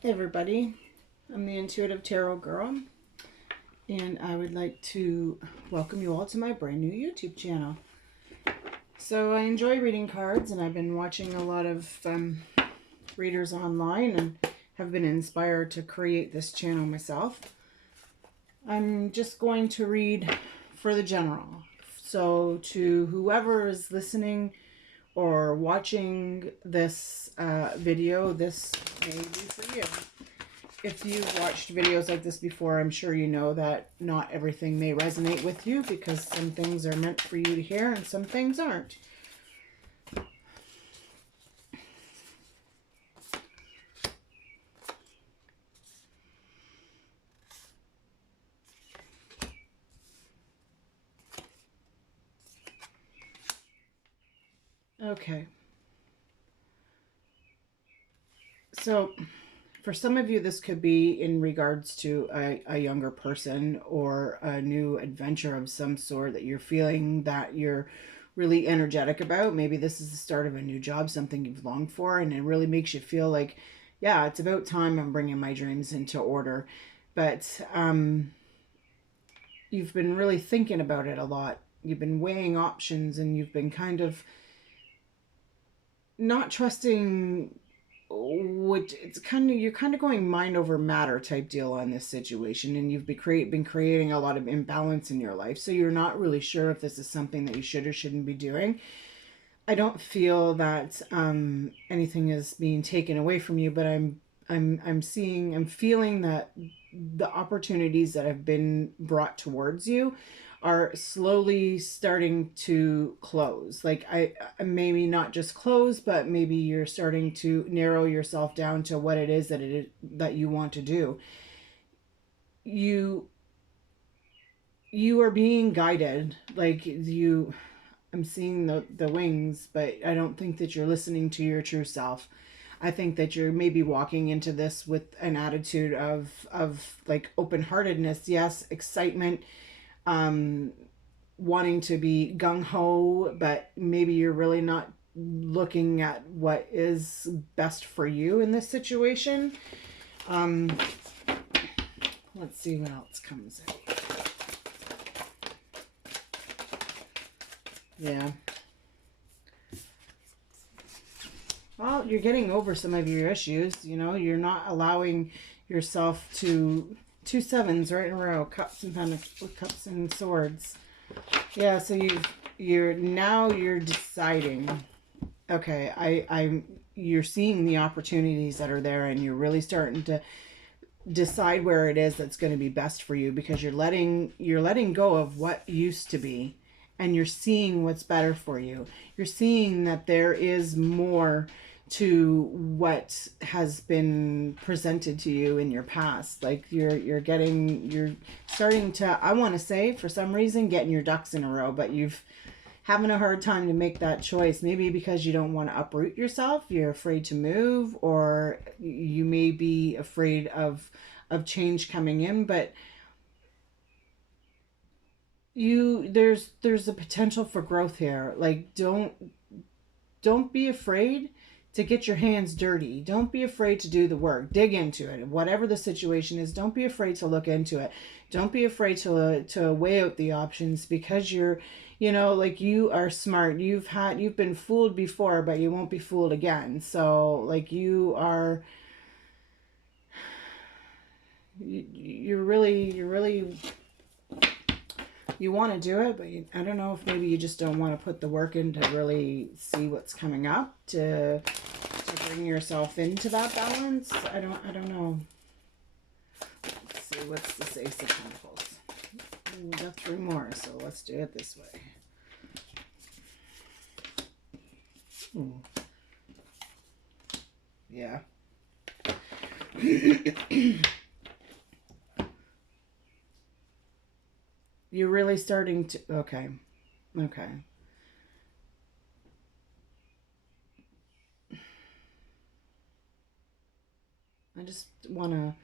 Hey everybody, I'm the Intuitive Tarot Girl, and I would like to welcome you all to my brand new YouTube channel. So I enjoy reading cards, and I've been watching a lot of readers online and have been inspired to create this channel myself. I'm just going to read for the general. So to whoever is listening or watching this video, this may be for you. If you've watched videos like this before, I'm sure you know that not everything may resonate with you because some things are meant for you to hear and some things aren't. Okay. So for some of you, this could be in regards to a younger person or a new adventure of some sort that you're feeling that you're really energetic about. Maybe this is the start of a new job, something you've longed for, and it really makes you feel like, yeah, it's about time I'm bringing my dreams into order. But you've been really thinking about it a lot. You've been weighing options and you've been kind of not trusting what it's kind of, you're kind of going mind over matter type deal on this situation, and you've been creating a lot of imbalance in your life, so you're not really sure if this is something that you should or shouldn't be doing. I don't feel that anything is being taken away from you, but I'm feeling that the opportunities that have been brought towards you are slowly starting to close. Like I maybe not just close, but maybe you're starting to narrow yourself down to what it is that you want to do. You you are being guided, like you, I'm seeing the wings, but I don't think that you're listening to your true self. I think that you're maybe walking into this with an attitude of like open-heartedness, yes, excitement, um wanting to be gung-ho, but maybe you're really not looking at what is best for you in this situation. um let's see what else comes in. Yeah. Well, you're getting over some of your issues. You know, you're not allowing yourself to, two sevens right in a row, cups and pentacles, cups and swords. Yeah, so you're deciding. Okay, you're seeing the opportunities that are there, and you're really starting to decide where it is that's going to be best for you, because you're letting go of what used to be, and you're seeing what's better for you. You're seeing that there is more to what has been presented to you in your past. Like you're starting to, I want to say, for some reason, getting your ducks in a row, but you've having a hard time to make that choice. Maybe because you don't want to uproot yourself, you're afraid to move, or you may be afraid of change coming in. But there's a potential for growth here. Like don't be afraid to get your hands dirty. Don't be afraid to do the work. Dig into it. Whatever the situation is, don't be afraid to look into it. Don't be afraid to weigh out the options, because you're, you know, like, you are smart. You've been fooled before, but you won't be fooled again. So like you're really you want to do it, but I don't know if maybe you just don't want to put the work in to really see what's coming up to bring yourself into that balance. I don't know. Let's see, what's this Ace of Pentacles? We got three more, so let's do it this way. Ooh. Yeah. You're really starting to, okay. Okay. I just want to,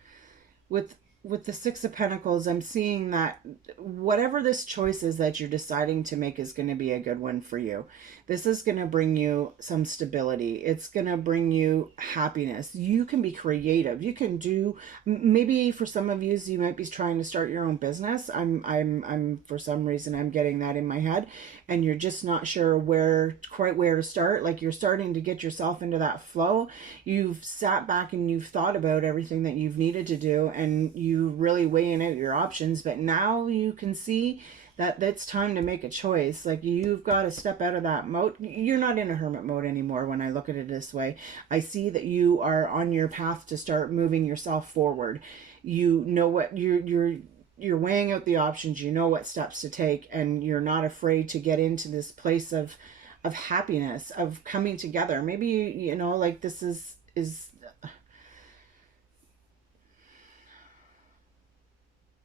with with the Six of Pentacles, I'm seeing that whatever this choice is that you're deciding to make is going to be a good one for you. This is going to bring you some stability. It's going to bring you happiness. You can be creative. You can do, maybe for some of you might be trying to start your own business. I'm for some reason I'm getting that in my head, and you're just not sure quite where to start. Like, you're starting to get yourself into that flow. You've sat back and you've thought about everything that you've needed to do, and you really weighing out your options, but now you can see that it's time to make a choice. Like, you've got to step out of that mode. You're not in a hermit mode anymore when I look at it this way. I see that you are on your path to start moving yourself forward. You know what you're weighing out the options. You know what steps to take, and you're not afraid to get into this place of happiness, of coming together. Maybe you know, like, this is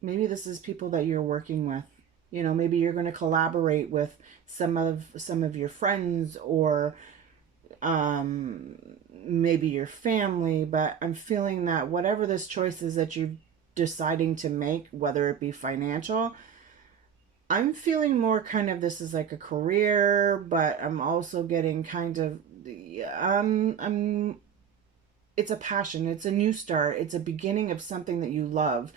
maybe this is people that you're working with. You know, maybe you're going to collaborate with some of your friends, or maybe your family. But I'm feeling that whatever this choice is that you're deciding to make, whether it be financial, I'm feeling more kind of this is like a career, but I'm also getting kind of it's a passion, it's a new start, it's a beginning of something that you love,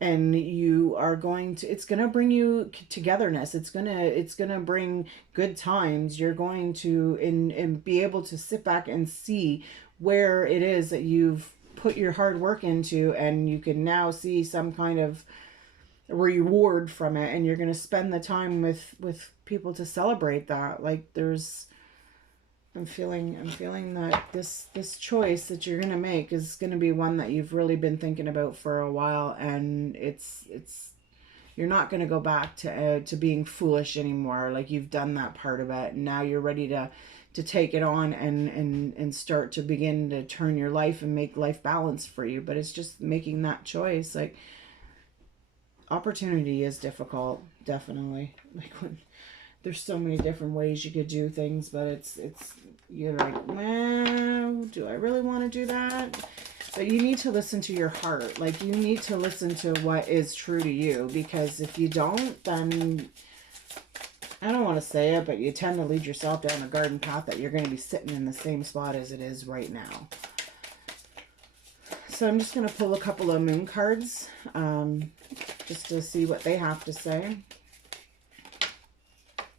and you are going to, it's going to bring you togetherness, it's going to bring good times. You're going to and be able to sit back and see where it is that you've put your hard work into, and you can now see some kind of reward from it, and you're going to spend the time with people to celebrate that. Like, I'm feeling that this choice that you're gonna make is gonna be one that you've really been thinking about for a while, and it's you're not gonna go back to being foolish anymore. Like, you've done that part of it, and now you're ready to take it on and start to begin to turn your life and make life balanced for you. But it's just making that choice. Like, opportunity is difficult, definitely. Like, when there's so many different ways you could do things, but it's you're like, well, do I really want to do that? But you need to listen to your heart. Like, you need to listen to what is true to you, because if you don't, then I don't want to say it, but you tend to lead yourself down a garden path that you're going to be sitting in the same spot as it is right now. So I'm just going to pull a couple of moon cards just to see what they have to say.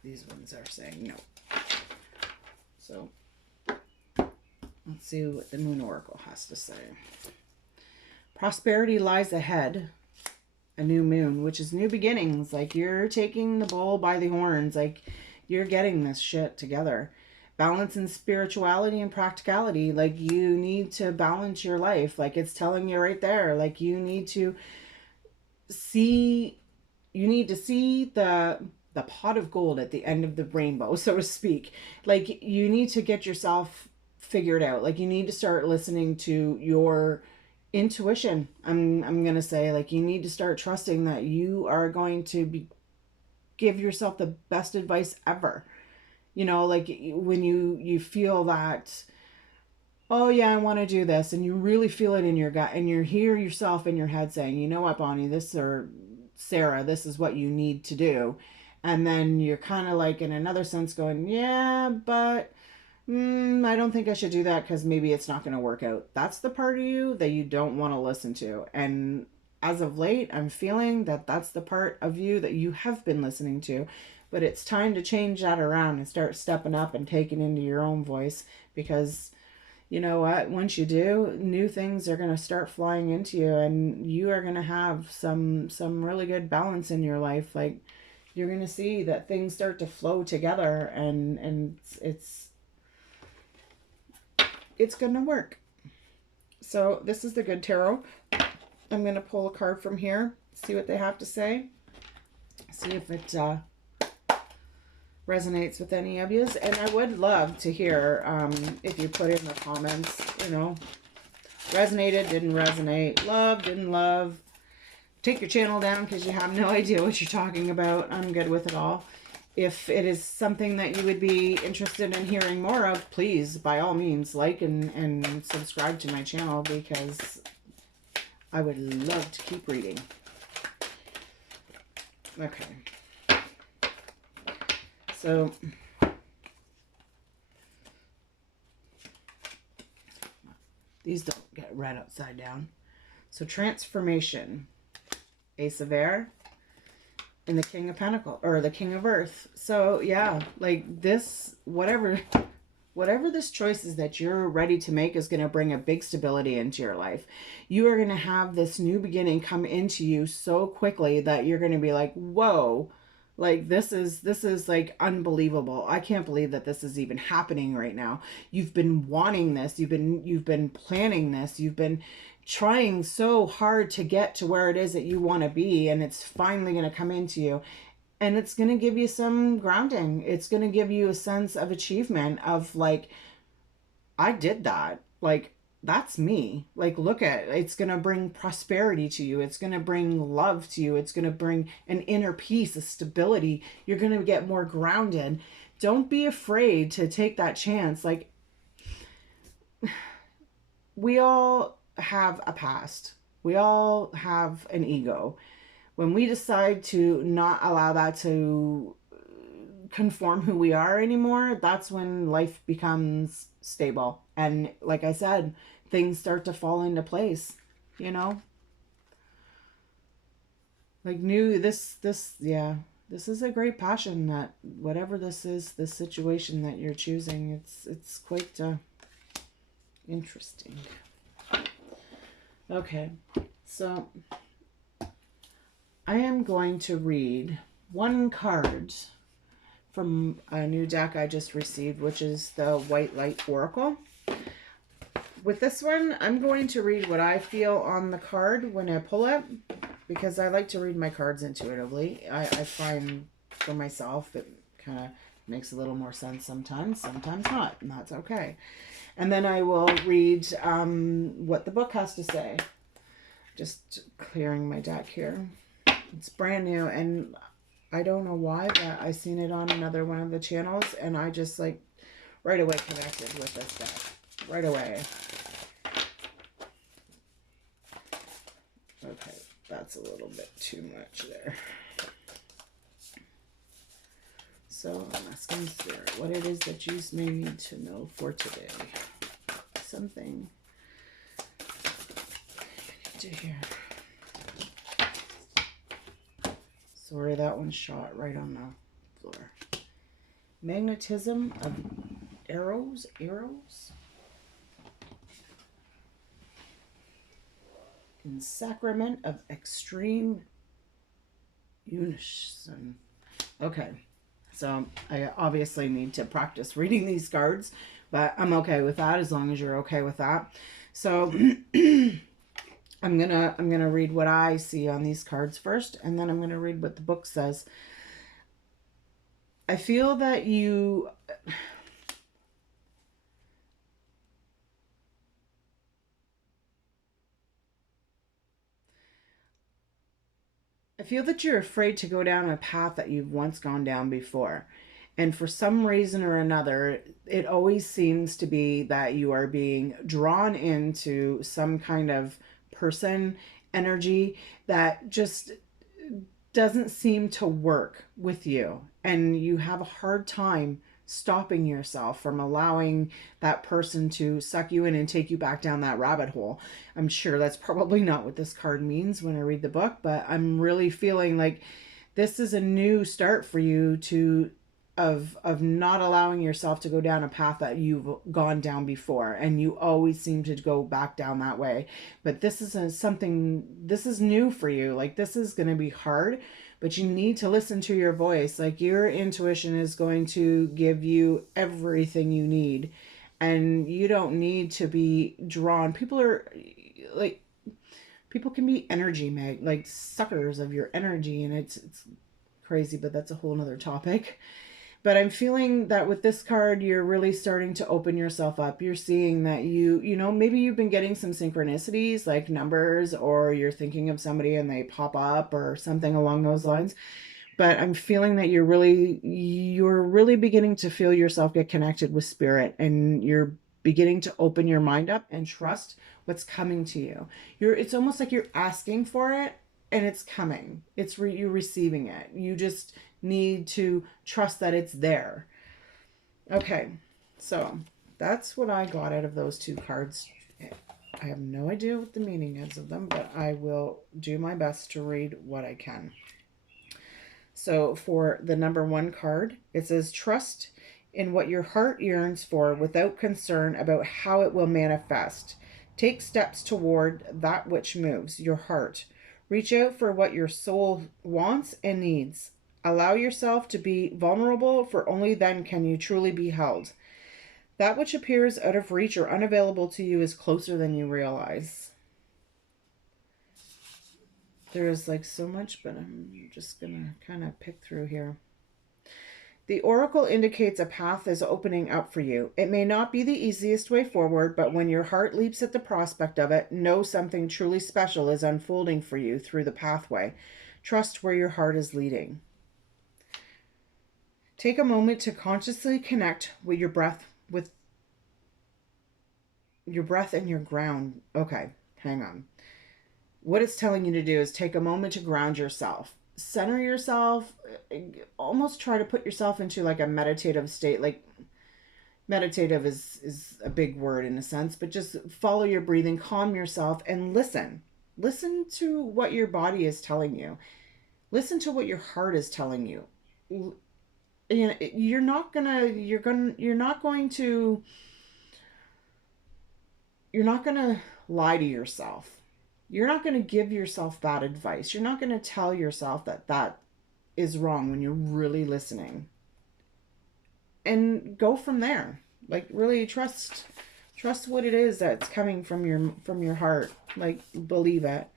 These ones are saying no. So let's see what the Moon Oracle has to say. Prosperity lies ahead. A new moon, which is new beginnings. Like, you're taking the bull by the horns. Like, you're getting this shit together. Balance in spirituality and practicality. Like, you need to balance your life. Like, it's telling you right there. Like, you need to see the pot of gold at the end of the rainbow, so to speak. Like, you need to get yourself figured out. Like, you need to start listening to your intuition. I'm gonna say, like, you need to start trusting that you are going to give yourself the best advice ever. You know, like, when you feel that, oh yeah, I want to do this, and you really feel it in your gut, and you hear yourself in your head saying, you know what, Bonnie, this, or Sarah, this is what you need to do. And then you're kind of like, in another sense, going, yeah, but I don't think I should do that because maybe it's not going to work out. That's the part of you that you don't want to listen to. And as of late, I'm feeling that that's the part of you that you have been listening to. But it's time to change that around and start stepping up and taking into your own voice, because you know what? Once you do, new things are going to start flying into you, and you are going to have some really good balance in your life. Like, you're going to see that things start to flow together, and it's going to work. So this is the Good Tarot. I'm going to pull a card from here, see what they have to say, see if it resonates with any of you. And I would love to hear if you put in the comments, you know, resonated, didn't resonate, love, didn't love. Take your channel down because you have no idea what you're talking about. I'm good with it all. If it is something that you would be interested in hearing more of, please, by all means, like and subscribe to my channel, because I would love to keep reading. Okay. So these don't get read upside down. So transformation, Ace of Air, and the King of Pentacles, or the King of Earth. So yeah, like this, whatever this choice is that you're ready to make is going to bring a big stability into your life. You are going to have this new beginning come into you so quickly that you're going to be like, whoa, like this is like unbelievable. I can't believe that this is even happening right now. You've been wanting this. You've been planning this. You've been trying so hard to get to where it is that you want to be, and it's finally going to come into you. And it's going to give you some grounding. It's going to give you a sense of achievement of like, I did that. Like, that's me. Like, look at it. It's going to bring prosperity to you. It's going to bring love to you. It's going to bring an inner peace, a stability. You're going to get more grounded. Don't be afraid to take that chance. Like, we all have a past. We all have an ego. When we decide to not allow that to conform who we are anymore, that's when life becomes stable. And like I said, things start to fall into place, you know? Like yeah, this is a great passion that whatever this is, this situation that you're choosing, it's quite interesting. Okay, so I am going to read one card from a new deck I just received, which is the White Light Oracle. With this one, I'm going to read what I feel on the card when I pull it, because I like to read my cards intuitively. I find for myself it kind of makes a little more sense sometimes not, and that's okay. And then I will read what the book has to say. Just clearing my deck here. It's brand new, and I don't know why, but I seen it on another one of the channels, and I just like right away connected with this deck. Right away. Okay, that's a little bit too much there. So I'm asking Spirit what it is that you may need to know for today. Something I need to hear. Sorry, that one shot right on the floor. Magnetism of arrows. In sacrament of extreme unison. Okay, so I obviously need to practice reading these cards, but I'm okay with that as long as you're okay with that. So I'm gonna read what I see on these cards first, and then I'm gonna read what the book says. I feel that you you're afraid to go down a path that you've once gone down before. And for some reason or another, it always seems to be that you are being drawn into some kind of person energy that just doesn't seem to work with you. And you have a hard time stopping yourself from allowing that person to suck you in and take you back down that rabbit hole. I'm sure that's probably not what this card means when I read the book, but I'm really feeling like this is a new start for you to of not allowing yourself to go down a path that you've gone down before, and you always seem to go back down that way. But this is this is new for you. Like, this is going to be hard, but you need to listen to your voice. Like, your intuition is going to give you everything you need, and you don't need to be drawn. People can be like suckers of your energy, and it's crazy, but that's a whole nother topic. But I'm feeling that with this card, you're really starting to open yourself up. You're seeing that you know, maybe you've been getting some synchronicities like numbers, or you're thinking of somebody and they pop up or something along those lines. But I'm feeling that you're really beginning to feel yourself get connected with spirit, and you're beginning to open your mind up and trust what's coming to you. It's almost like you're asking for it and it's coming. You're receiving it. You just need to trust that it's there. Okay, so that's what I got out of those two cards. I have no idea what the meaning is of them, but I will do my best to read what I can. So for the number 1 card, it says, trust in what your heart yearns for without concern about how it will manifest. Take steps toward that which moves your heart. Reach out for what your soul wants and needs. Allow yourself to be vulnerable, for only then can you truly be held. That which appears out of reach or unavailable to you is closer than you realize. There is like so much, but I'm just going to kind of pick through here. The oracle indicates a path is opening up for you. It may not be the easiest way forward, but when your heart leaps at the prospect of it, know something truly special is unfolding for you through the pathway. Trust where your heart is leading. Take a moment to consciously connect with your breath and your ground. Okay, hang on. What it's telling you to do is take a moment to ground yourself. Center yourself, almost try to put yourself into like a meditative state. Like meditative is a big word in a sense, but just follow your breathing, calm yourself, and listen. Listen to what your body is telling you. Listen to what your heart is telling you. You know, you're not going to lie to yourself. You're not going to give yourself bad advice. You're not going to tell yourself that that is wrong when you're really listening. And go from there. Like really trust what it is that's coming from your heart. Like believe it.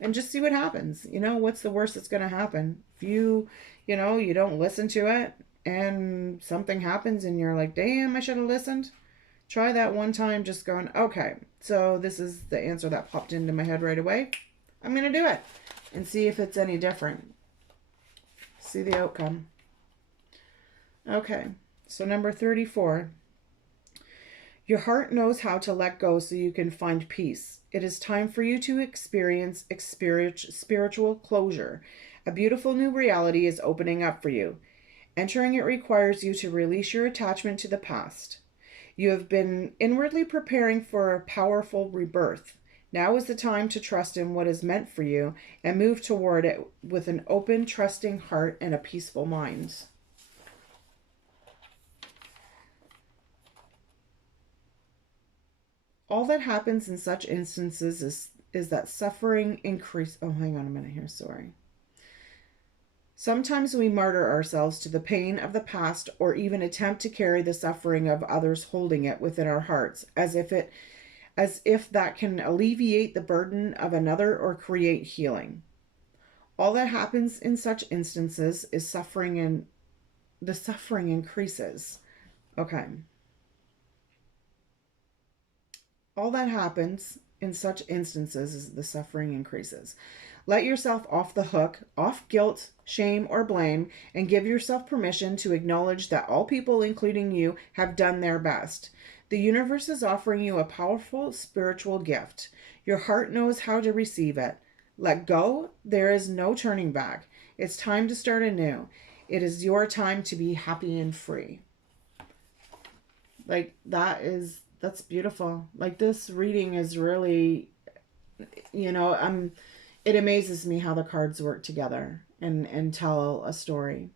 And just see what happens. You know, what's the worst that's going to happen? If you don't listen to it and something happens and you're like, "Damn, I should have listened." Try that one time, just going, okay, so this is the answer that popped into my head right away. I'm going to do it and see if it's any different. See the outcome. Okay, so number 34. Your heart knows how to let go so you can find peace. It is time for you to experience spiritual closure. A beautiful new reality is opening up for you. Entering it requires you to release your attachment to the past. You have been inwardly preparing for a powerful rebirth. Now is the time to trust in what is meant for you and move toward it with an open, trusting heart and a peaceful mind. All that happens in such instances is that suffering increase. Oh, hang on a minute here. Sorry. Sometimes we martyr ourselves to the pain of the past or even attempt to carry the suffering of others holding it within our hearts as if that can alleviate the burden of another or create healing. All that happens in such instances is suffering, and the suffering increases. Okay. All that happens in such instances is the suffering increases. Let yourself off the hook, off guilt, shame, or blame, and give yourself permission to acknowledge that all people, including you, have done their best. The universe is offering you a powerful spiritual gift. Your heart knows how to receive it. Let go. There is no turning back. It's time to start anew. It is your time to be happy and free. Like that's beautiful. Like this reading is really, it amazes me how the cards work together and tell a story.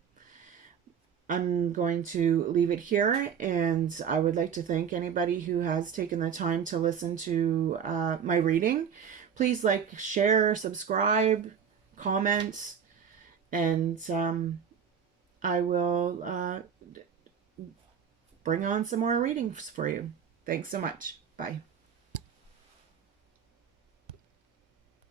I'm going to leave it here, and I would like to thank anybody who has taken the time to listen to my reading. Please like, share, subscribe, comment, and I will bring on some more readings for you. Thanks so much. Bye.